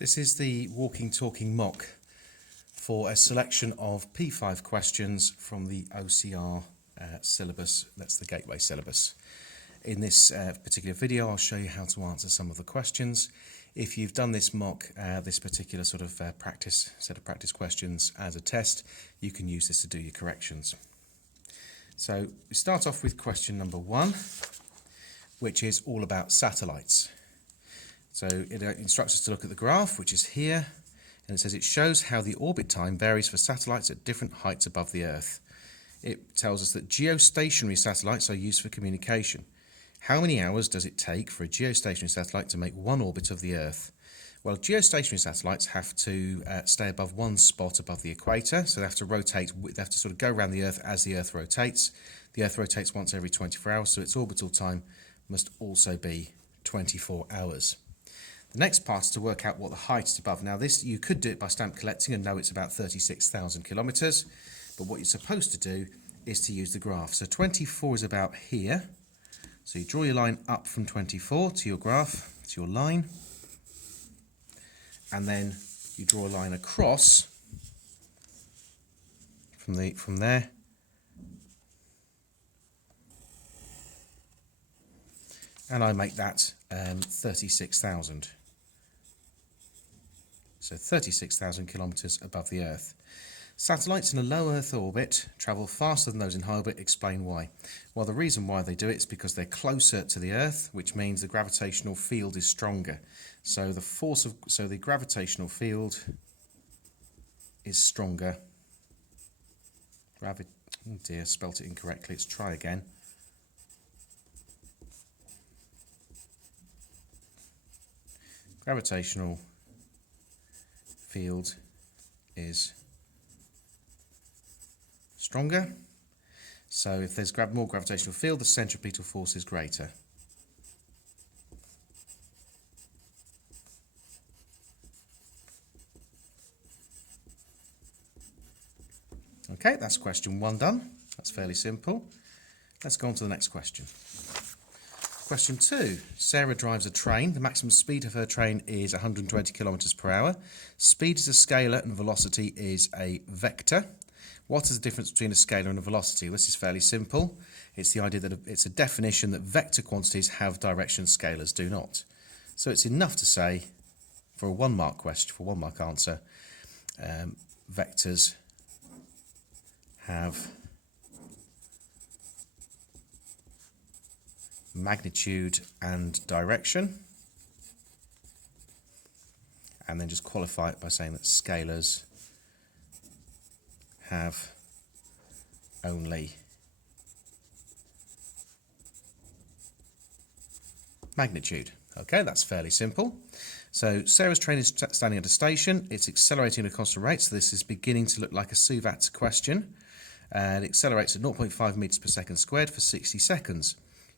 This is the walking talking mock for a selection of P5 questions from the OCR syllabus. That's the Gateway syllabus. In this particular video, I'll show you how to answer some of the questions. If you've done this mock, this particular sort of set of practice questions as a test, you can use this to do your corrections. So we start off with question number 1, which is all about satellites. So it instructs us to look at the graph, which is here, and it says it shows how the orbit time varies for satellites at different heights above the Earth. It tells us that geostationary satellites are used for communication. How many hours does it take for a geostationary satellite to make one orbit of the Earth? Well, geostationary satellites have to stay above one spot above the equator, so they have to rotate, they have to sort of go around the Earth as the Earth rotates. The Earth rotates once every 24 hours, so its orbital time must also be 24 hours. The next part is to work out what the height is above. Now this, you could do it by stamp collecting and know it's about 36,000 kilometres, but what you're supposed to do is to use the graph. So 24 is about here, so you draw your line up from 24 to your graph, to your line, and then you draw a line across from there, and I make that 36,000. So 36,000 kilometres above the Earth. Satellites in a low Earth orbit travel faster than those in high orbit. Explain why. Well, the reason why they do it is because they're closer to the Earth, which means the gravitational field is stronger. So the gravitational field is stronger. Oh dear, spelt it incorrectly. Let's try again. Gravitational field is stronger. So if there's more gravitational field, the centripetal force is greater. Okay, that's question 1 done. That's fairly simple. Let's go on to the next question. Question 2. Sarah drives a train. The maximum speed of her train is 120 kilometers per hour. Speed is a scalar and velocity is a vector. What is the difference between a scalar and a velocity? This is fairly simple. It's the idea that it's a definition that vector quantities have direction, scalars do not. So it's enough to say, for a 1 mark question, for a 1 mark answer, vectors have magnitude and direction, and then just qualify it by saying that scalars have only magnitude. Okay, that's fairly simple. So Sarah's train is standing at a station. It's accelerating at a constant rate, so this is beginning to look like a SUVAT question. And it accelerates at 0.5 meters per second squared for 60 seconds.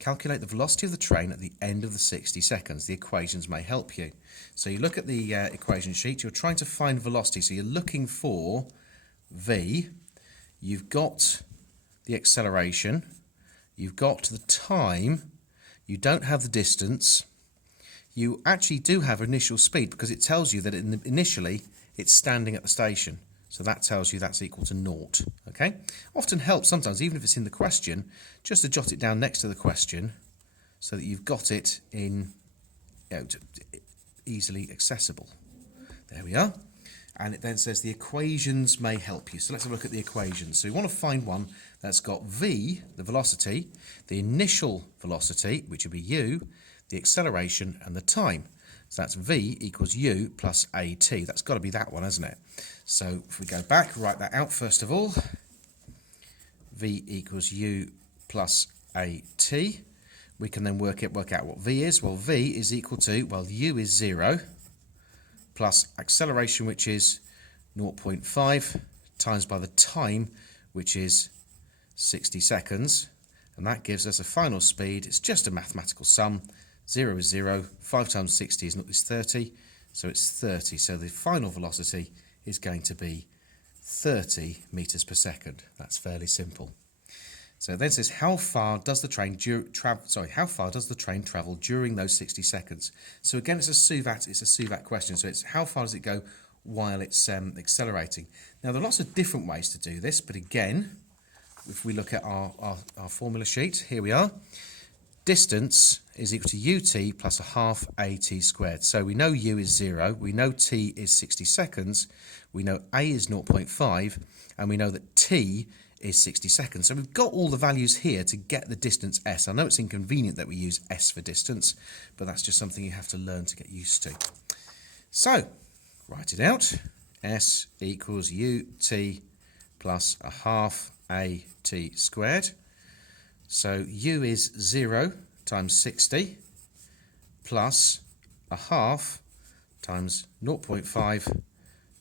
Calculate the velocity of the train at the end of the 60 seconds. The equations may help you. So you look at the equation sheet, you're trying to find velocity, so you're looking for v, you've got the acceleration, you've got the time, you don't have the distance, you actually do have initial speed because it tells you that initially it's standing at the station. So that tells you that's equal to 0, okay? Often helps sometimes, even if it's in the question, just to jot it down next to the question so that you've got it in, easily accessible. There we are. And it then says the equations may help you. So let's have a look at the equations. So we want to find one that's got v, the velocity, the initial velocity, which would be u, the acceleration, and the time. So that's v equals u plus at. That's got to be that one, hasn't it? So if we go back, write that out first of all. V equals u plus at. We can then work out what v is. Well, v is equal to, well, u is 0, plus acceleration, which is 0.5, times by the time, which is 60 seconds. And that gives us a final speed. It's just a mathematical sum. 0 is 0, 5 times 60 is 30, so it's 30. So the final velocity is going to be 30 meters per second. That's fairly simple. So it then says, how far does the train travel during those 60 seconds? So again, it's a SUVAT question. So it's how far does it go while it's accelerating? Now there are lots of different ways to do this, but again, if we look at our formula sheet, here we are. Distance is equal to ut plus a half at squared. So we know u is 0, we know t is 60 seconds, we know a is 0.5, and we know that t is 60 seconds. So we've got all the values here to get the distance s. I know it's inconvenient that we use s for distance, but that's just something you have to learn to get used to. So, write it out. S equals ut plus a half at squared. So u is 0 times 60 plus a half times 0.5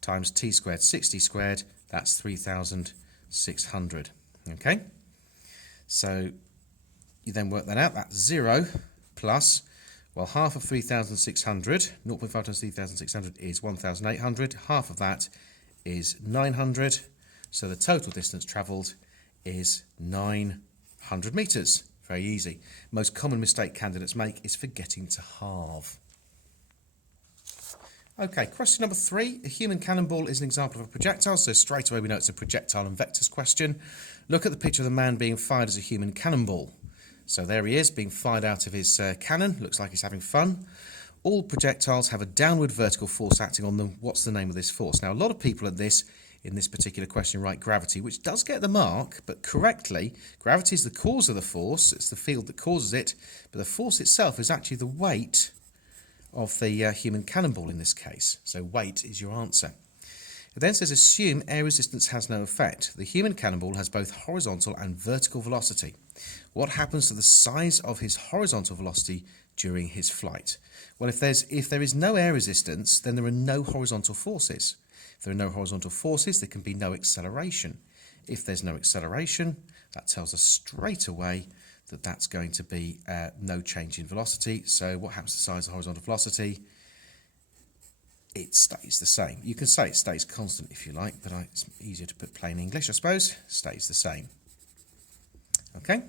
times t squared. 60 squared, that's 3,600. Okay, so you then work that out. That's 0 plus, well, half of 3,600, 0.5 times 3,600 is 1,800. Half of that is 900. So the total distance travelled is 900 metres. Very easy. Most common mistake candidates make is forgetting to halve. Okay, question number 3. A human cannonball is an example of a projectile, so straight away we know it's a projectile and vectors question. Look at the picture of the man being fired as a human cannonball. So there he is, being fired out of his cannon. Looks like he's having fun. All projectiles have a downward vertical force acting on them. What's the name of this force? Now, a lot of people in this particular question write gravity, which does get the mark, but correctly, gravity is the cause of the force. It's the field that causes it, but the force itself is actually the weight of the human cannonball in this case. So weight is your answer. It then says, assume air resistance has no effect. The human cannonball has both horizontal and vertical velocity. What happens to the size of his horizontal velocity during his flight? Well, if there is no air resistance, then there are no horizontal forces. If there are no horizontal forces, there can be no acceleration. If there's no acceleration, that tells us straight away that that's going to be no change in velocity. So what happens to the size of horizontal velocity? It stays the same. You can say it stays constant if you like, but it's easier to put plain English, I suppose. Stays the same. Okay,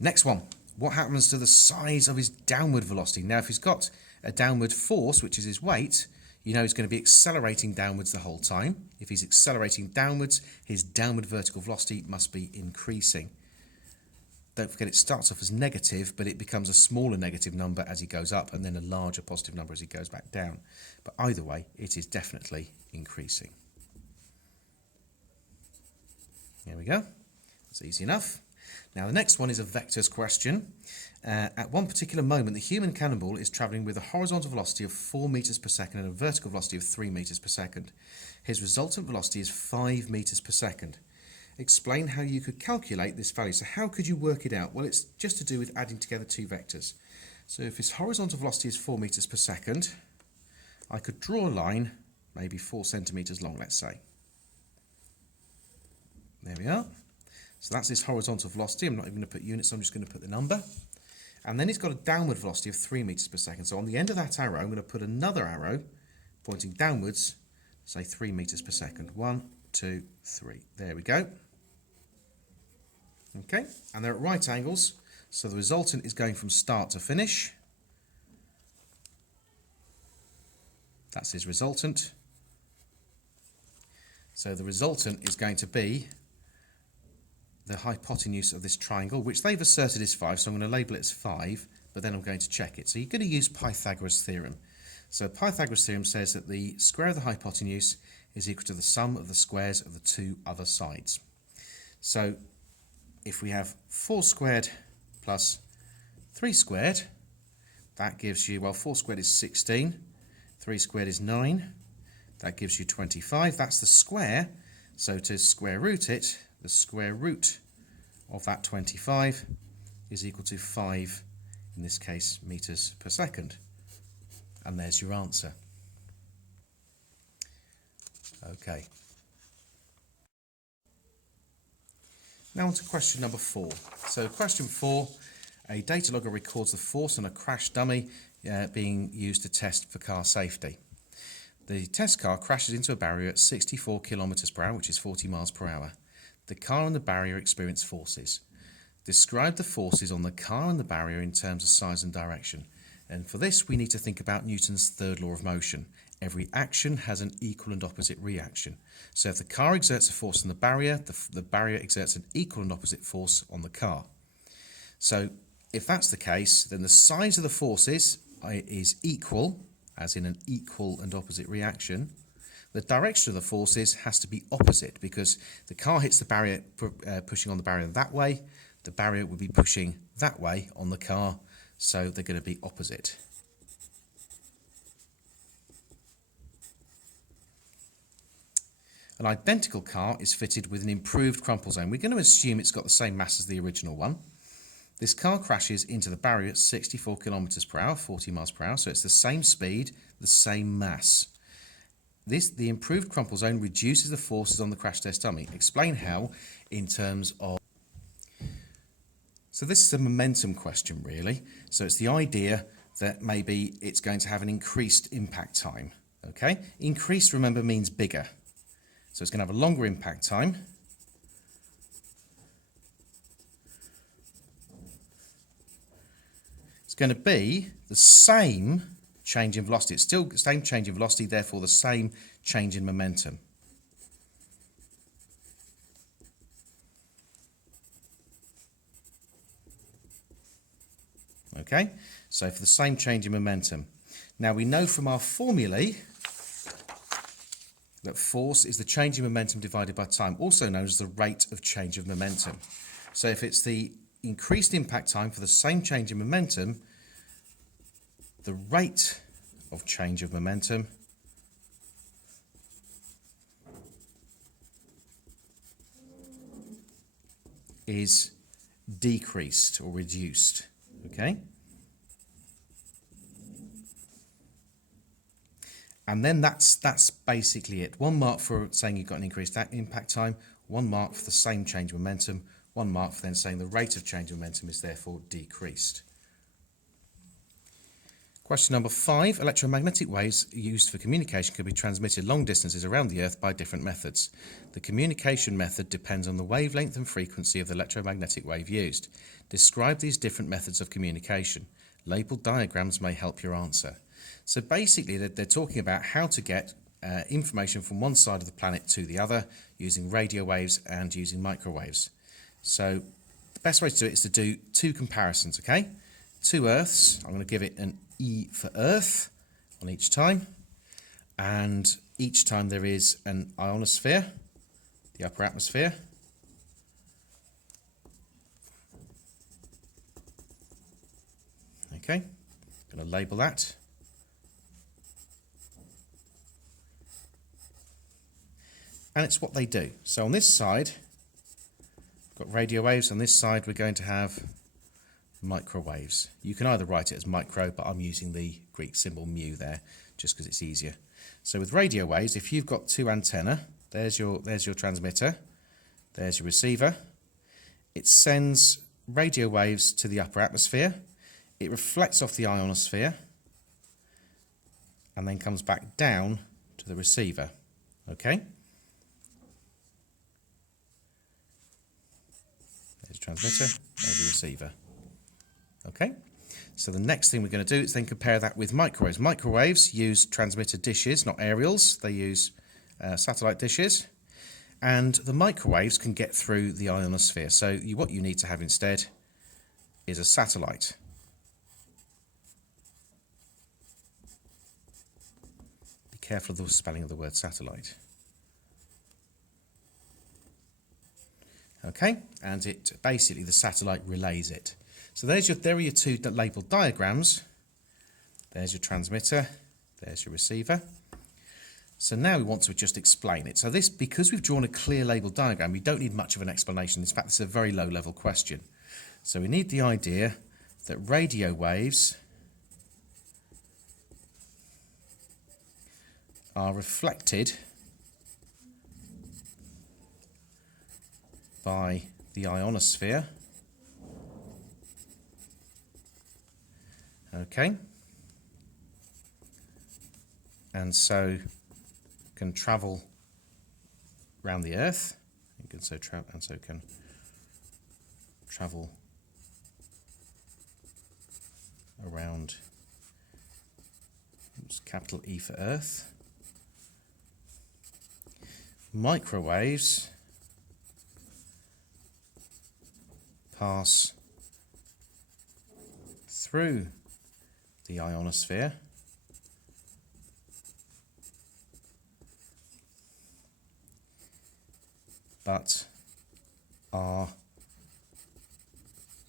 next one. What happens to the size of his downward velocity? Now, if he's got a downward force, which is his weight, you know he's going to be accelerating downwards the whole time. If he's accelerating downwards, his downward vertical velocity must be increasing. Don't forget it starts off as negative, but it becomes a smaller negative number as he goes up and then a larger positive number as he goes back down. But either way, it is definitely increasing. There we go. That's easy enough. Now the next one is a vectors question. At one particular moment, the human cannonball is travelling with a horizontal velocity of 4 meters per second and a vertical velocity of 3 meters per second. His resultant velocity is 5 meters per second. Explain how you could calculate this value. So how could you work it out? Well, it's just to do with adding together two vectors. So if his horizontal velocity is 4 meters per second, I could draw a line, maybe 4 centimeters long, let's say. There we are. So that's his horizontal velocity. I'm not even going to put units, I'm just going to put the number. And then he's got a downward velocity of 3 meters per second. So on the end of that arrow, I'm going to put another arrow pointing downwards, say 3 meters per second. 1, 2, 3. There we go. Okay, and they're at right angles, so the resultant is going from start to finish. That's his resultant. So the resultant is going to be the hypotenuse of this triangle, which they've asserted is 5, so I'm going to label it as 5, but then I'm going to check it. So you're going to use Pythagoras' theorem. So Pythagoras' theorem says that the square of the hypotenuse is equal to the sum of the squares of the two other sides. So if we have 4 squared plus 3 squared, that gives you, well, 4 squared is 16, 3 squared is 9, that gives you 25. That's the square, so to square root it, the square root of that 25 is equal to 5, in this case, meters per second. And there's your answer. Okay. Now on to question number 4. So question 4, a data logger records the force on a crash dummy being used to test for car safety. The test car crashes into a barrier at 64 kilometers per hour, which is 40 miles per hour. The car and the barrier experience forces. Describe the forces on the car and the barrier in terms of size and direction. And for this, we need to think about Newton's third law of motion. Every action has an equal and opposite reaction. So if the car exerts a force on the barrier exerts an equal and opposite force on the car. So if that's the case, then the size of the forces is equal, as in an equal and opposite reaction. The direction of the forces has to be opposite, because the car hits the barrier, pushing on the barrier that way. The barrier would be pushing that way on the car, so they're going to be opposite. An identical car is fitted with an improved crumple zone. We're going to assume it's got the same mass as the original one. This car crashes into the barrier at 64 kilometers per hour, 40 miles per hour, so it's the same speed, the same mass. The improved crumple zone reduces the forces on the crash test dummy. Explain how in terms of... So this is a momentum question, really. So it's the idea that maybe it's going to have an increased impact time. Okay? Increased, remember, means bigger. So it's going to have a longer impact time. It's going to be the same change in velocity. It's still the same change in velocity, therefore the same change in momentum. Okay, so for the same change in momentum. Now we know from our formulae that force is the change in momentum divided by time, also known as the rate of change of momentum. So if it's the increased impact time for the same change in momentum, the rate of change of momentum is decreased or reduced. Okay? And then that's basically it. 1 mark for saying you've got an increased impact time, 1 mark for the same change of momentum, 1 mark for then saying the rate of change of momentum is therefore decreased. Question number 5. Electromagnetic waves used for communication can be transmitted long distances around the Earth by different methods. The communication method depends on the wavelength and frequency of the electromagnetic wave used. Describe these different methods of communication. Labeled diagrams may help your answer. So basically they're talking about how to get information from one side of the planet to the other using radio waves and using microwaves. So the best way to do it is to do 2 comparisons, okay? 2 Earths. I'm going to give it an E for Earth on each time, and each time there is an ionosphere, the upper atmosphere, okay, I'm going to label that, and it's what they do. So on this side we've got radio waves, on this side we're going to have microwaves. You can either write it as micro, but I'm using the Greek symbol mu there just because it's easier. So with radio waves, if you've got 2 antennae, there's your transmitter, there's your receiver. It sends radio waves to the upper atmosphere. It reflects off the ionosphere and then comes back down to the receiver. Okay? There's your transmitter, there's your receiver. Okay, so the next thing we're going to do is then compare that with microwaves. Microwaves use transmitter dishes, not aerials. They use satellite dishes. And the microwaves can get through the ionosphere. So what you need to have instead is a satellite. Be careful of the spelling of the word satellite. Okay, and it basically, the satellite relays it. So there are your 2 labelled diagrams. There's your transmitter, there's your receiver. So now we want to just explain it. So this, because we've drawn a clear labelled diagram, we don't need much of an explanation. In fact, this is a very low level question. So we need the idea that radio waves are reflected by the ionosphere. Okay, and so can travel around the Earth, can travel around, capital E for Earth. Microwaves pass through the ionosphere but are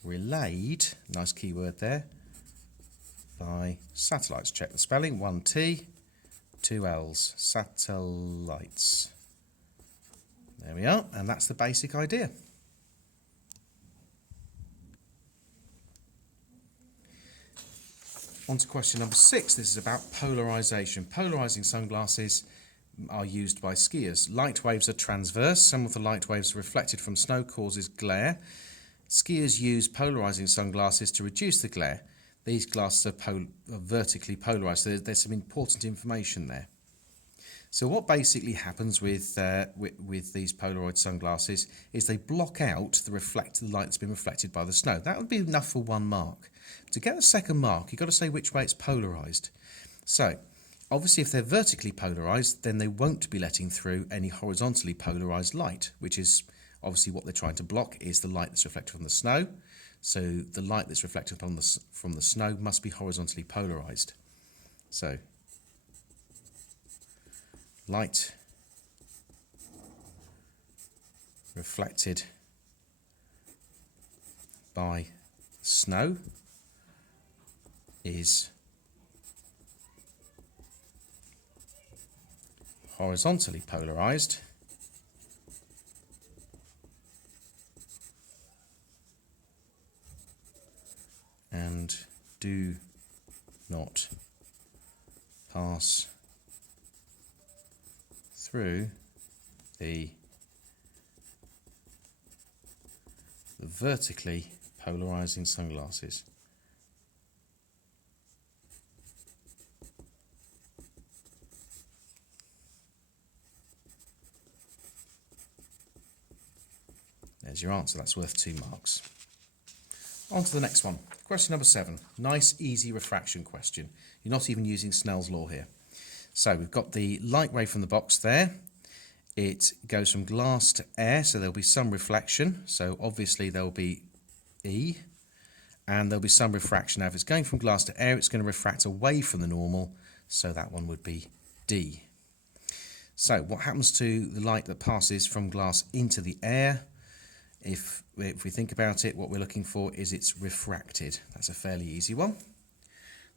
relayed, nice keyword there, by satellites. Check the spelling, 1 T, 2 L's, satellites. There we are, and that's the basic idea. On to question number 6. This is about polarization. Polarizing sunglasses are used by skiers. Light waves are transverse. Some of the light waves reflected from snow causes glare. Skiers use polarizing sunglasses to reduce the glare. These glasses are vertically polarized, so there's some important information there. So what basically happens with these Polaroid sunglasses is they block out the light that's been reflected by the snow. That would be enough for 1 mark. To get a second mark, you've got to say which way it's polarized. So obviously if they're vertically polarized, then they won't be letting through any horizontally polarized light, which is obviously what they're trying to block is the light that's reflected from the snow. So the light that's reflected from the snow must be horizontally polarized. So light reflected by snow is horizontally polarized and do not pass through the vertically polarizing sunglasses. There's your answer. That's worth 2 marks. On to the next one. Question number 7. Nice, easy refraction question. You're not even using Snell's law here. So we've got the light wave from the box there. It goes from glass to air, so there'll be some reflection. So obviously there'll be E, and there'll be some refraction. Now if it's going from glass to air, it's going to refract away from the normal, so that one would be D. So what happens to the light that passes from glass into the air? If we think about it, what we're looking for is it's refracted. That's a fairly easy one.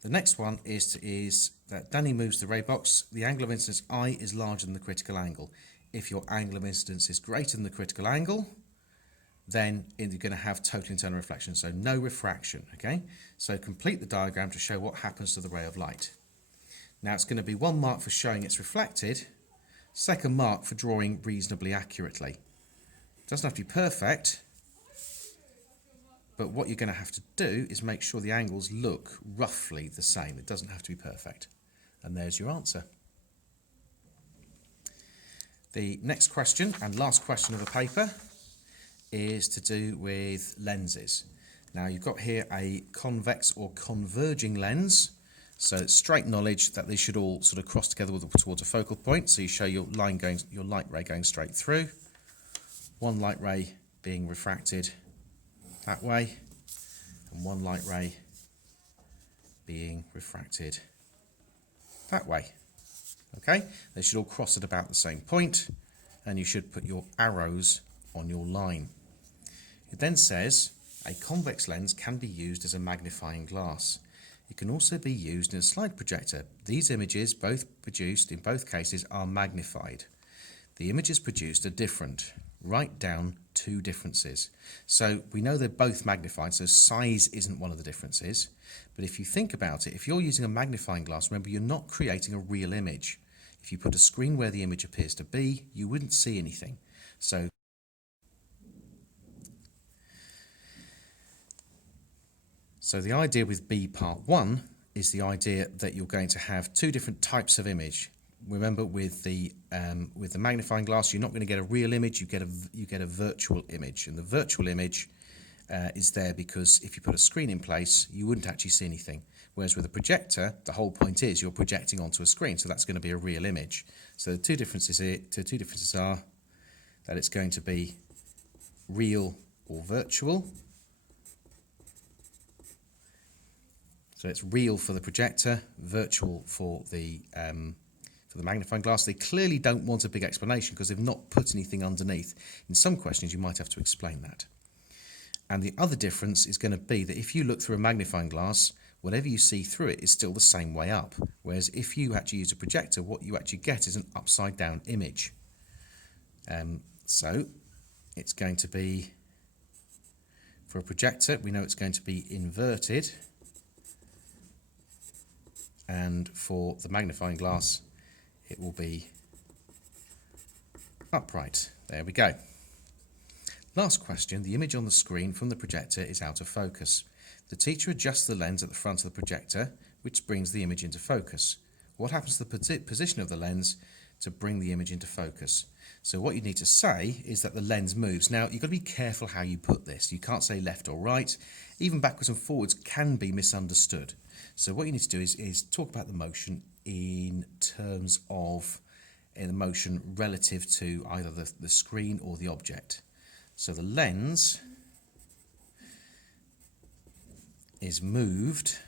The next one is that Danny moves the ray box. The angle of incidence I is larger than the critical angle. If your angle of incidence is greater than the critical angle, then you're going to have total internal reflection, so no refraction, okay? So complete the diagram to show what happens to the ray of light. Now it's going to be 1 mark for showing it's reflected, 2nd mark for drawing reasonably accurately. Doesn't have to be perfect, but what you're going to have to do is make sure the angles look roughly the same. It doesn't have to be perfect. And there's your answer. The next question and last question of the paper is to do with lenses. Now you've got here a convex or converging lens. So it's straight knowledge that they should all sort of cross together towards a focal point. So you show your light ray going straight through. 1 light ray being refracted that way, and 1 light ray being refracted that way. Okay, they should all cross at about the same point, and you should put your arrows on your line. It then says a convex lens can be used as a magnifying glass. It can also be used in a slide projector. These images, both produced in both cases, are magnified. The images produced are different. Write down 2 differences. So we know they're both magnified, so size isn't one of the differences. But if you think about it, if you're using a magnifying glass, remember you're not creating a real image. If you put a screen where the image appears to be, you wouldn't see anything. So the idea with B part 1 is the idea that you're going to have 2 different types of image. Remember, with the magnifying glass, you're not going to get a real image. You get a virtual image, and the virtual image is there because if you put a screen in place, you wouldn't actually see anything. Whereas with a projector, the whole point is you're projecting onto a screen, so that's going to be a real image. So the two differences are that it's going to be real or virtual. So it's real for the projector, virtual for the magnifying glass. They clearly don't want a big explanation because they've not put anything underneath. In some questions, you might have to explain that. And the other difference is going to be that if you look through a magnifying glass, whatever you see through it is still the same way up. Whereas if you actually use a projector, what you actually get is an upside down image. So it's going to be, for a projector, we know it's going to be inverted. And for the magnifying glass, it will be upright. There we go. Last question, the image on the screen from the projector is out of focus. The teacher adjusts the lens at the front of the projector, which brings the image into focus. What happens to the position of the lens to bring the image into focus? So what you need to say is that the lens moves. Now, you've got to be careful how you put this. You can't say left or right. Even backwards and forwards can be misunderstood. So what you need to do is talk about the motion in terms of the motion relative to either the screen or the object. So the lens is moved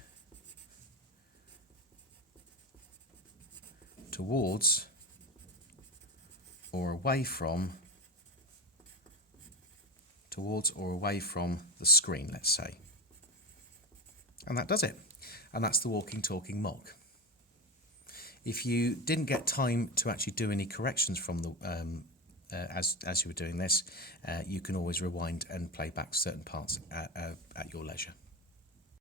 towards or away from the screen, let's say. And that does it. And that's the walking, talking mock. If you didn't get time to actually do any corrections from the as you were doing this, you can always rewind and play back certain parts at your leisure.